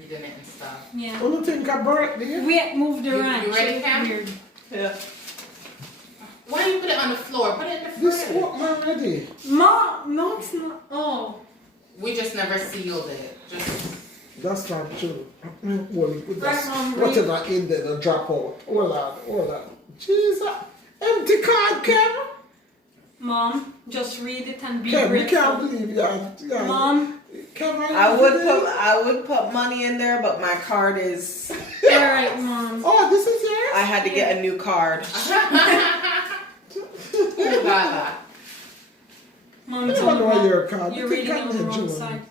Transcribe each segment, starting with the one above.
Reading it and stuff. Yeah. What do you think of birthday? We moved around. You ready, Cam? Weird. Yeah. Why do you put it on the floor? Put it in the This fridge. what man ready? Mom, no, it's not. Oh. We just never sealed it. Just That's not true. Well, you put Right, that, Mom, read. whatever in there, the drop out. Hold on. Jesus. Empty card, Kim. Mom, just read it and be Kim, we grateful. can't believe you. Mom. Kim, I would put money in there, but my card is. Alright, Mom. Oh, this is yours? I had to get a new card. who got that? Mom, it's I on don't the know your wrong. card. You're Think reading it I'm on the the wrong June. side.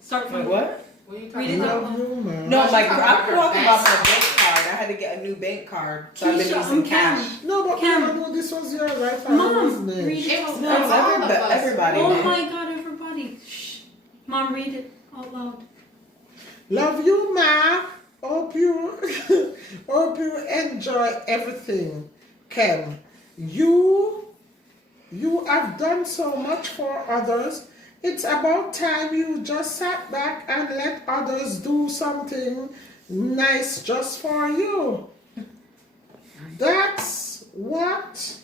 Start Wait, from what? What are you Read talking it about? out. Love you, man. No, she's like talking I'm about her talking about bank my bank card. I had to get a new bank card, so I've been Keisha, using cash. Cam. No, but Cam. I know this was your right Mom, isn't it? read it It was out not loud. all of us. Everybody. Oh man. my God, everybody. Shh. Mom, read it out loud. Love you, ma. Hope you hope you enjoy everything. Ken, you have done so much for others. It's about time you just sat back and let others do something nice just for you. That's what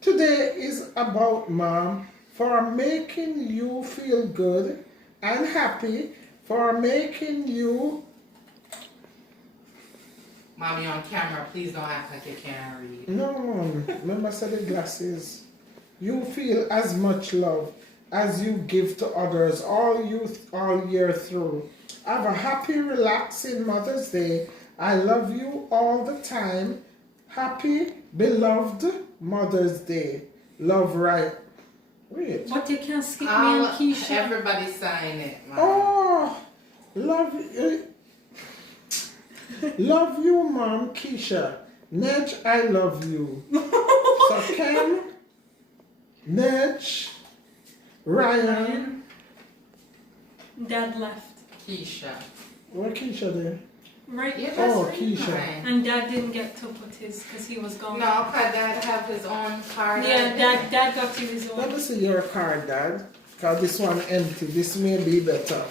today is about, Mom. For making you feel good and happy, for making you. Mommy on camera, please don't act like you can't read. No, Mom. Remember, I said the glasses. You feel as much love as you give to others all year through. Have a happy, relaxing Mother's Day. I love you all the time. Happy, beloved Mother's Day. Love, right? Wait. But you can't skip me and Keisha. Everybody sign it, Mom. Oh, love you. Love you, Mom, Keisha. Nedge, I love you. So, Ken, Nedge, Ryan. Dad left. Keisha. Where Keisha there? Right? Yeah, Oh, that's Keisha. fine. And Dad didn't get to put his because he was gone. No, cause Dad have his own card. Yeah, Dad got to his Let own. me see your card, Dad. Because this one empty. This may be better.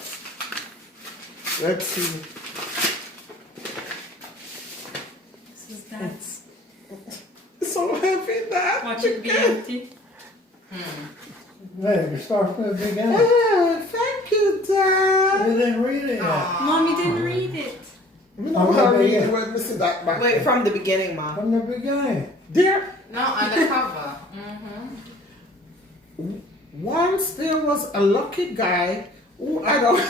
Let's see. This is Dad's. It's so heavy, Dad. Watch it be empty. There, you start from the beginning. Oh, thank you, Dad. You didn't read it yet. Mommy didn't read it. We don't have to read when we see that back. Wait, from the beginning, Mom. From the beginning. There. No, on the cover. Once there was a lucky guy who I don't.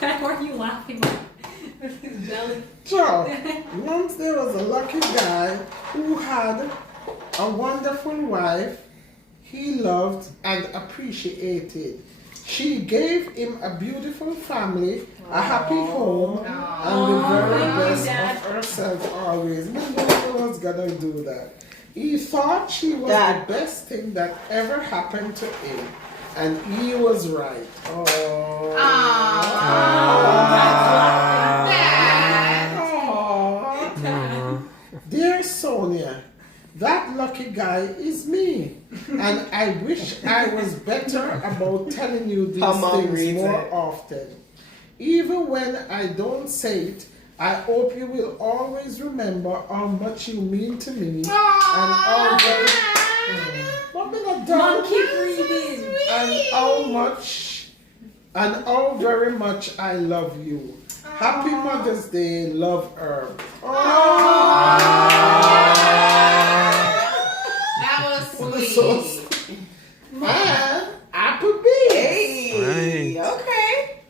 Why are you laughing with his belly? Joe, once there was a lucky guy who had a wonderful wife he loved and appreciated. She gave him a beautiful family, a happy home, and the very thank you, best Dad. of herself always. Nobody was gonna do that. He thought she was Dad. the best thing that ever happened to him, and he was right. Oh. Dad. Aw. Dear Sonia, that lucky guy is me. And I wish I was better about telling you these How Mom things reads more it. often. Even when I don't say it, I hope you will always remember how much you mean to me and how very Mom, keep reading. and how very much I love you. Happy Mother's Day, love her. That was So sweet. and Applebee's. Hey, okay.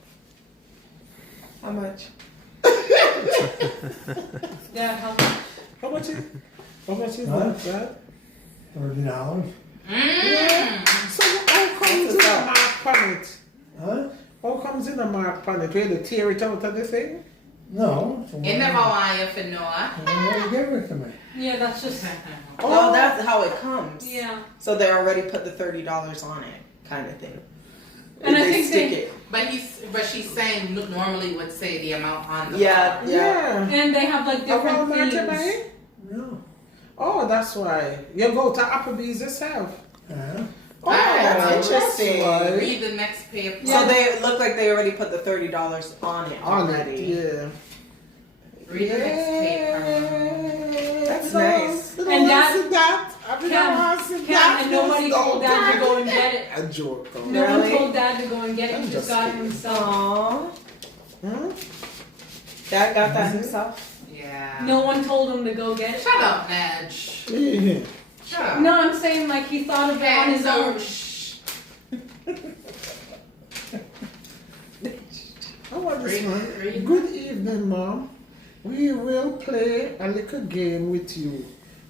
How much? Dad, how How much is Huh? that, Dad? $30. So how comes in a mark on it? Huh? How comes in a mark on it? Where they tear it out of the thing? No. You never want you to know. They give it to me. Yeah, that's just. Oh, that's how it comes. Yeah. So they already put the $30 on it, kind of thing. And I they think stick they- it. But she's saying normally would say the amount on the Yeah, card. yeah. And they have like A different Walmart you themes. buy? No. Oh, that's why. You go to Applebee's yourself. Huh? Oh, that's interesting. right. Read the next paper. So they look like they already put the $30 on it On already. it, yeah. Read the next paper. That's nice. And that- Cam, and nobody told Dad to go and get it. A joke. Oh. No one Really? told Dad to go and get it. I'm He just just got it kidding. himself. Aww. Huh? Dad got that himself. Yeah. No one told him to go get it. Shut up, Nedge. Yeah. Shut up. No, I'm saying like he thought of it on Okay, his so own. shh. How about this Read- one? read. Good evening, Mom. We will play a little game with you.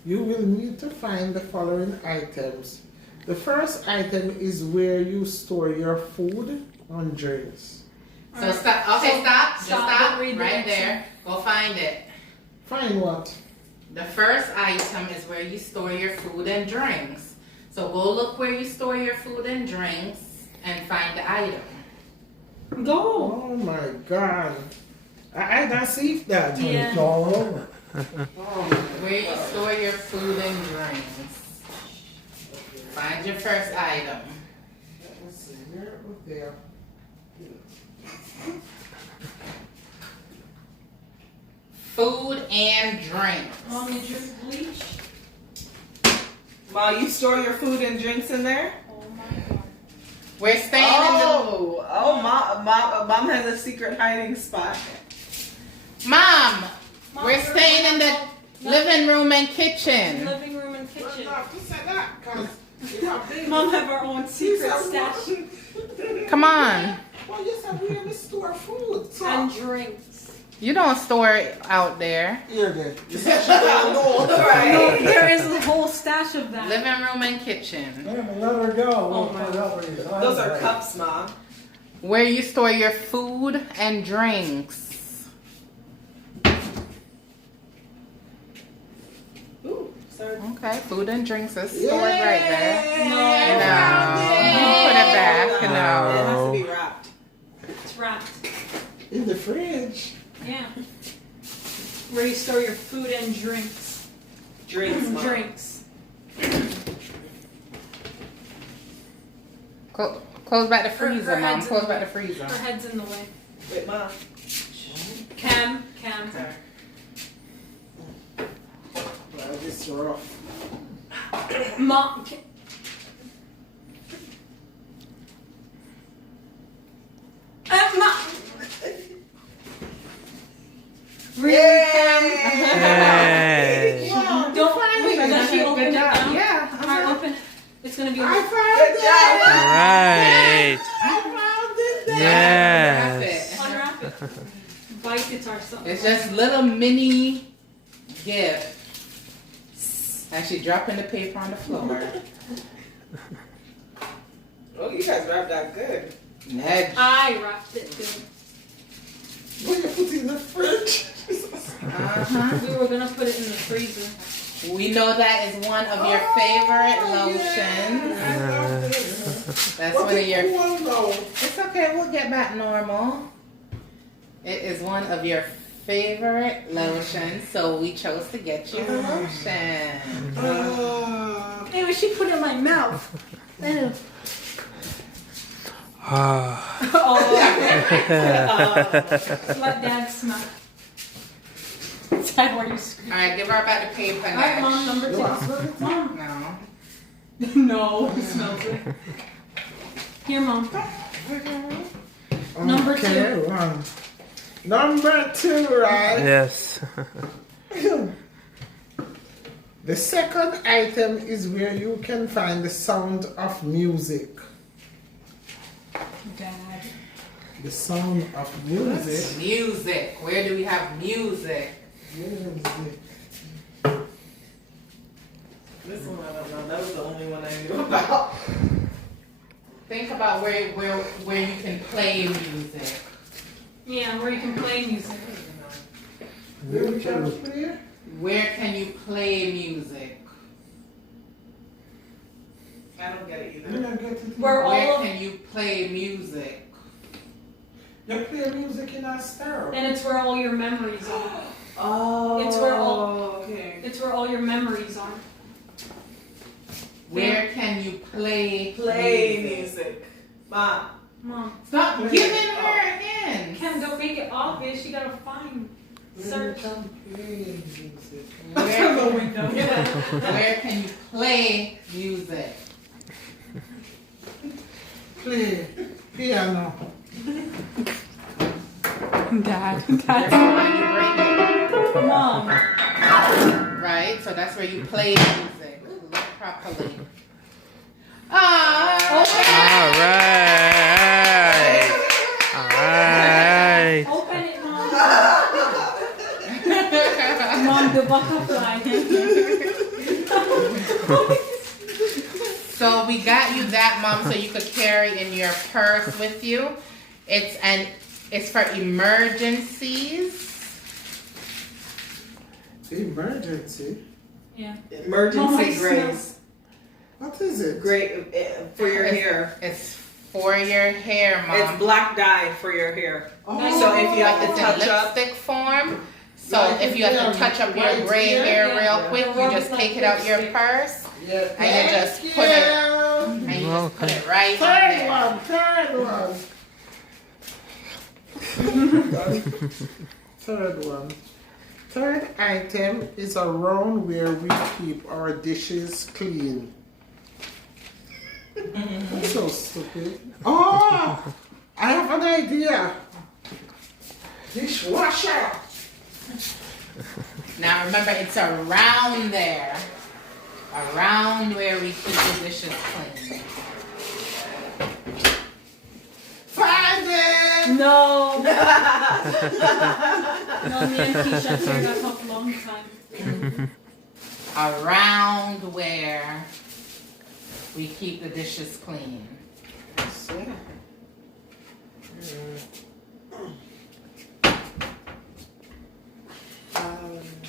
You will need to find the following items. The first item is where you store your food and drinks. So stop. Okay, So, stop. Just stop stop. and read the Right next there. Go find it. Find what? The first item is where you store your food and drinks. So go look where you store your food and drinks and find the item. Go. Oh my God. I don't see that. Yeah. It's all over. Where you store your food and drinks. Find your first item. Let's see. Where was there? Food and drinks. Mom, you drink bleach? Mom, you store your food and drinks in there? Oh my God. We're staying Mom has a secret hiding spot. in the Mom. Mom, We're staying in the living room and kitchen. living room and kitchen. You said that because you have babies. Mom have our own secret You said stash what? Come on. Well, you said we only store food. So. and drinks. You don't store it out there. Here then. You said she don't know. Right. There is a whole stash of that. Living room and kitchen. Let her go. Oh, We'll my put up with these Those are items. cups, Mom. Where you store your food and drinks. Ooh, sorry. Okay, food and drinks is stored right there. No. No. Put it back. It No. has to be wrapped. It's wrapped. In the fridge. Yeah. Where you store your food and drinks. Drinks, Mom. Drinks. Close back the freezer, her Mom. head's Close in back the the freezer. Her head's in the way. Wait, Mom. Cam. Well, this is rough. Mom. Mom. Really, Cam? Hey. Don't wait. Does she open it now? Yeah. Alright, open it. It's gonna be. I Open. found Good it. job. Right. I found it there. Yes. Unwrap it. Bite it or something. It's just little mini gifts. Actually, dropping the paper on the floor. Oh, you guys wrapped that good. Nedge. I wrapped it good. What you put in the fridge? Uh-huh. We were gonna put it in the freezer. We know that is one of your favorite lotions. I love this. That's What one of the your. cool now? It's okay. We'll get back normal. It is one of your favorite lotions, so we chose to get you the lotion. Anyway, she put it in my mouth. Ew. Ah. Oh. Let Dad smell. Dad, why are you All screaming? right, give her back the paper. All right, Mom, Nedge. number You two. want some? Mom. No. No, he smells it. Here, Mom. Number Okay, two. one. Number 2, right? Yes. The second item is where you can find the sound of music. Dad. The sound of music. Music. Where do we have music? Music. This one I don't know. That was the only one I knew about. Think about where you can play music. Yeah, where you can play music. Where we can play? Where can you play music? I don't get it You either. don't get it. Where Where all of can you play music? You play music in a stereo. and it's where all your memories are. Oh. It's where all- Okay. It's where all your memories are. Where can you play music. Mom. Mom. Stop giving her again. Cam, don't make it obvious. You gotta find. Search. Where, the window. where can you play music? Play piano. Dad. That's why you break it. Mom. Right? So that's where you play music. Look properly. Ah. Alright. Open it, Mom. Mom, the butterfly. So we got you that, Mom, so you could carry in your purse with you. It's for emergencies. Emergency? Yeah. Emergency Mom, I grace. What is it? Great for your hair. It's for your hair, Mom. It's black dye for your hair. Oh. So if you have to It's in touch up, lipstick form. So Right if you have to touch up your right gray here. hair Yeah. real quick, you just take it out your purse Yeah. and you just Thank put it you. and you just put it right on Third there. one. Third one. Third item is around where we keep our dishes clean. That's so stupid. Oh, I have an idea. Dishwasher. Now remember, it's around there. Around where we keep the dishes clean. Find it. No. No, me and Keisha teared that up a long time. Around where we keep the dishes clean.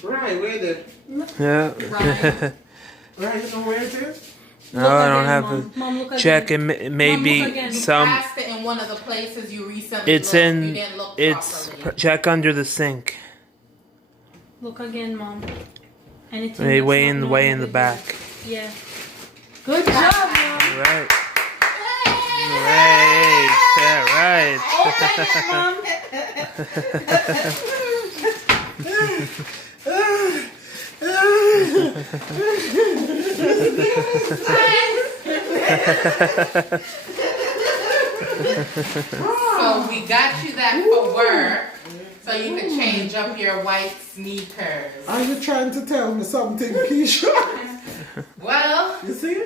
Right, where the Yeah. right, you know where it is? No, Look I don't again, have Mom. it. Mom, look Check again. and maybe Mom, look again. some. Passed it in one of the places you recently It's looked. You in. didn't look It's properly. check under the sink. Look again, Mom. Anything Way that's way not in normal, the we back. do. Yeah. Good job, Mom. Right. Right. Yeah, right. Mom. So we got you that for work, so you can change up your white sneakers. Are you trying to tell me something, Keisha? Well, You see?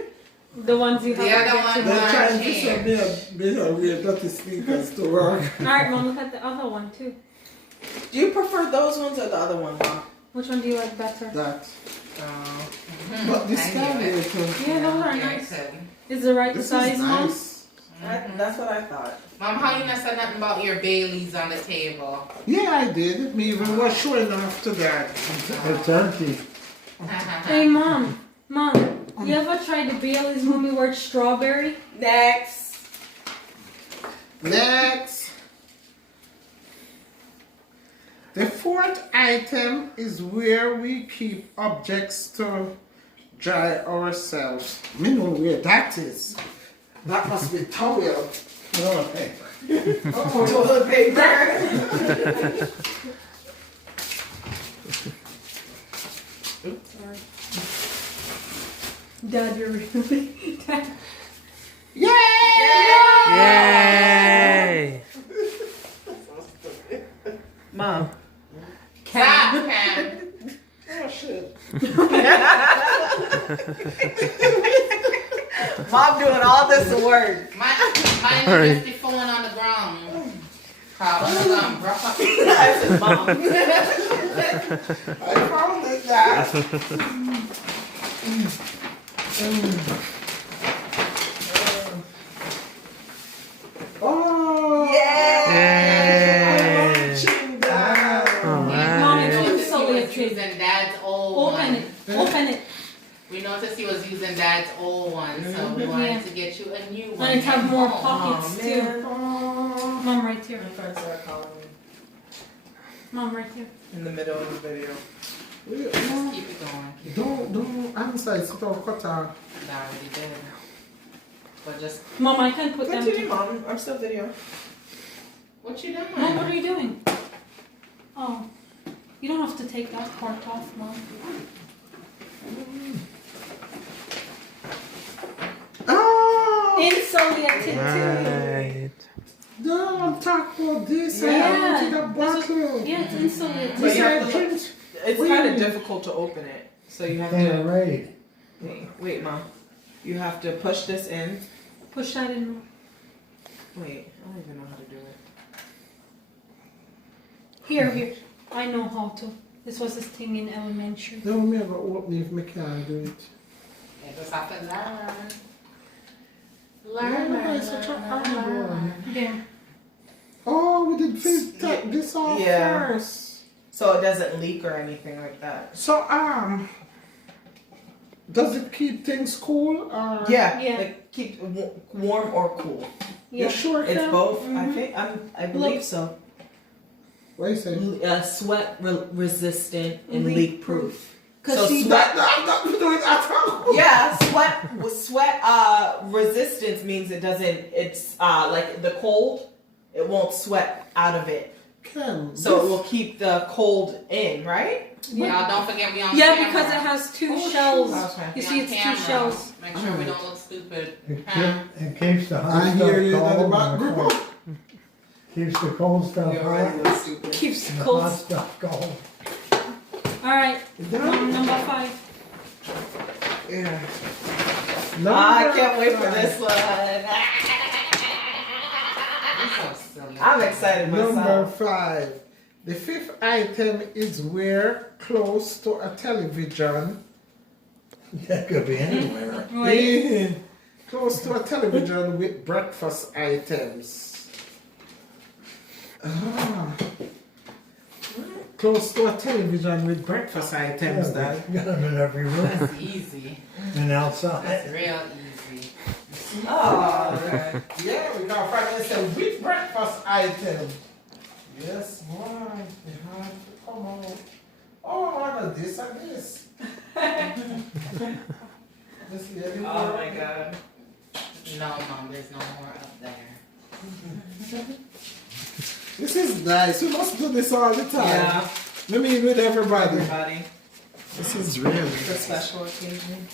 The ones you have. The other to one get They're was- trying to send me a weird dirty sneakers to work. Alright, Mom, look at the other one too. do you prefer those ones or the other one, Mom? Which one do you like better? That. oh, But this I time knew it. Yeah, those are Yeah, nice. good. Is the right This size, is Mom? nice. That's what I thought. Mom, how you not said nothing about your Baileys on the table? Yeah, I did. Me even was showing off to that. It's empty. Hey, Mom. Mom, you ever tried the Bailey's Mummy Word strawberry? Next. Next. The fourth item is where we keep objects to dry ourselves. Me know where that is. That must be towel. No paper. Toilet paper. Dad, you're really. Dad. Yay! Yay! Mom. Stop, Cam. Oh shit. Mom doing all this work. Mine is just the phone on the ground. Problem, bro. I said, Mom. I found it that. Oh! Yay! Yay! Watching that. Mom, Alright. it's We too noticed he was selective. using Dad's old Open one. it. Open it. We noticed he was using Dad's old one, so we wanted Yeah. to get you a new one. And it have more Oh, pockets too. Mom, right here. My friends are calling me Mom, right here. in the middle of the video. Just Keep it going. Keep it going. don't answer it without cut off. I already did. But just, Mom, I can put them Continue, to. Mom. I'm still video. what you doing? Mom, what are you doing? Oh, you don't have to take that part off, Mom. Oh! Insulated Right. Don't talk about this. Yeah. I wanted a That's bottle. Yeah, it's insulated. But This you I have to- drink. It's Wait. kind of difficult to open it, so you have Yeah, to right. wait, Mom. You have to push this in. Push that in, Mom. Wait, I don't even know how to do it. Here. I know how to. This was this thing in elementary. No, me ever open if me can't do it. You just have to learn. Yeah, it's such a hard one. There. Oh, we did take this off Yeah. first. So it doesn't leak or anything like that. So, does it keep things cool or? Yeah, Yeah. like keep warm or cool. Yeah. You sure? It's Kim? both. I Mhm. think I believe Look. so. What you say? Sweat resistant and Leak leak proof. Cause So she sweat. I'm not doing that at all. Yeah, sweat resistance means it doesn't. It's like the cold. It won't sweat out of it, Kim, so it will keep the cold in, right? Y'all don't forget we on Yeah, camera. because it has two Oh, shells. Okay. You We see, on it's camera. two shells. Make sure we don't look stupid. It, Huh? it keeps the I hot hear stuff you in the cold. and the background. cold- Keeps the cold stuff You hot already look stupid. Keeps and the cold. hot stuff cold. All right, Done? number 5. Yeah. I can't wait for this one. You're so silly. I'm excited Number myself. 5. The 5th item is wear close to a television. That could be anywhere. Eh, close to a television with breakfast items. Ah. Close to a television with breakfast items, Dad. You got them in every room That's easy. and That's outside. real easy. Oh, okay. Yeah, we can find ourselves with breakfast item. Yes, why? We have to come out. Oh, I know this and this. This lady Oh my god. No, Mom, there's no more up there. This is nice. We must do this all the time. Yeah, Let me with everybody. everybody. This is really It's a nice. special occasion.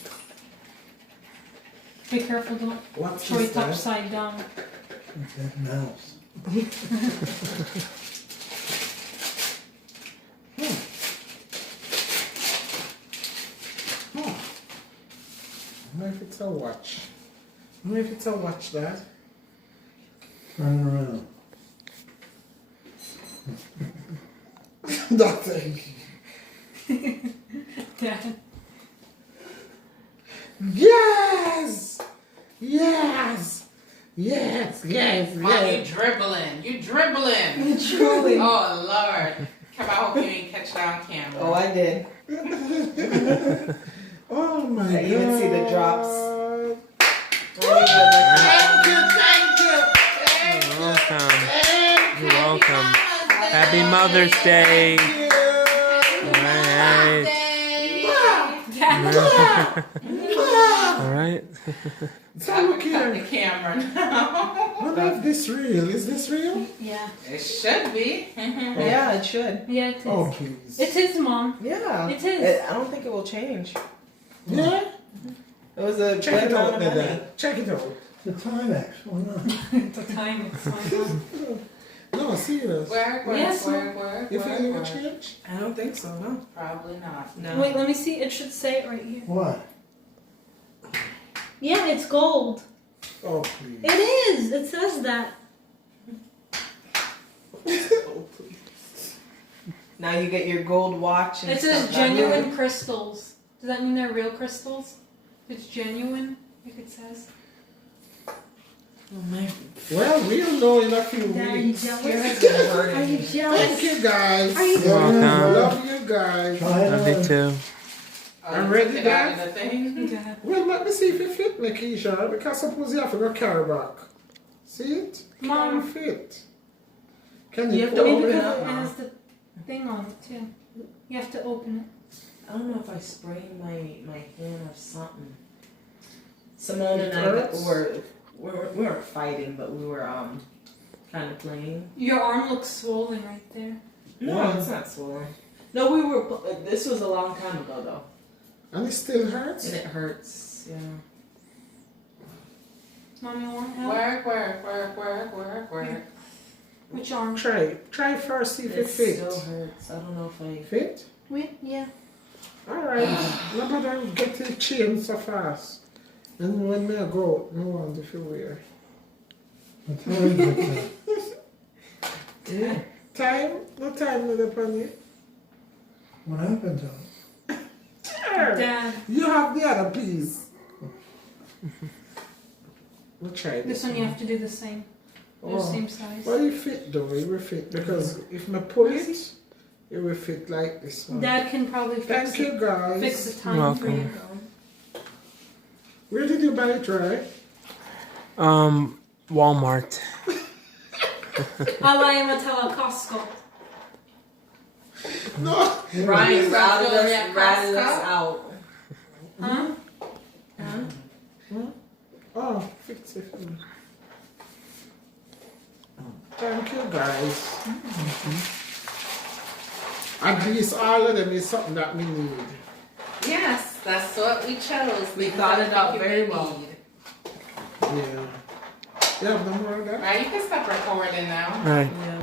Be careful, don't What's throw this? it Dad? upside down. That mouse. I wonder if it's a watch. I wonder if it's a watch, Dad. Turn around. That thing. Dad. Yes! Yes! Yes! Yes! Mom, you Yes! dribbling. You dribbling. Truly. Oh, Lord. Come on, I hope you ain't catch that on camera. Oh, I did. Oh my god. I even see the drops. Thank you, thank you. Thank You're you. welcome. Thank You're welcome. Happy Happy Mother's Day. you. Alright. Alright. So I'm look gonna cut the here. camera now. What if this real? Is this real? Yeah. It should be. Yeah, it should. Yeah, it is. Oh please. It is, Mom. Yeah. It is. I don't think it will change. Yeah? It was a Check good it out, amount of money. Dad. Check it out. It's a Timex. Why not? The time it's like, No, serious. Work, work, Yes, work, work, You feel work, it will work. change? I don't think so, no. Probably not. No. Wait, let me see. It should say it right here. What? Yeah, it's gold. Oh please. It is. It says that. Oh please. Now you get your gold watch and It says stuff. genuine crystals. Does that mean they're real crystals? If it's genuine, like it says. Oh my. Well, we'll know in a few Dad, are you weeks. jealous? Are you Thank jealous? you guys. Are you You're welcome. Love you guys. Try it Love you on. too. I'm ready, Get out Dad. of the thing. Dad. Well, let me see if it fit me, Keisha, because suppose you have to go carry back. See it? Mom. Can't fit. Can You you have to Maybe open it because up it now. has the thing on it too. You have to open it. I don't know if I sprained my hand or something. Simone and It I hurts? we weren't fighting, but we were kind of playing. Your arm looks swollen right there. No, Why? it's not swollen. No, we were. This was a long time ago though, And it still hurts? and it hurts. Yeah. Mommy want help? Work. Which arm? Try first, see if it It fits. still hurts. I don't know if I. Fit? Yeah. Alright. Nobody get the chain so fast. And when me go out, no one if you wear. What time is it? Yeah. Time? What time is it on you? What happened to him? Dad, You have the other piece. We'll try this one you have to do the same. They're the Oh. same size. Well, it fit though, it will fit because if I pull it, it will fit like this one. Dad can probably fix Thank you it. guys. Fix the time for you. Where did you buy it, right? Walmart. Alla är Matella Costco. No. Ryan Is that routed Julia us Costco? out. Huh? Oh, fix it for me. Thank you guys. At least all of them is something that we need. Yes, that's what we chose. We because thought that's it out what you very need. well. Yeah. You have no more of that? Right, you can stop recording now. Right. Yeah.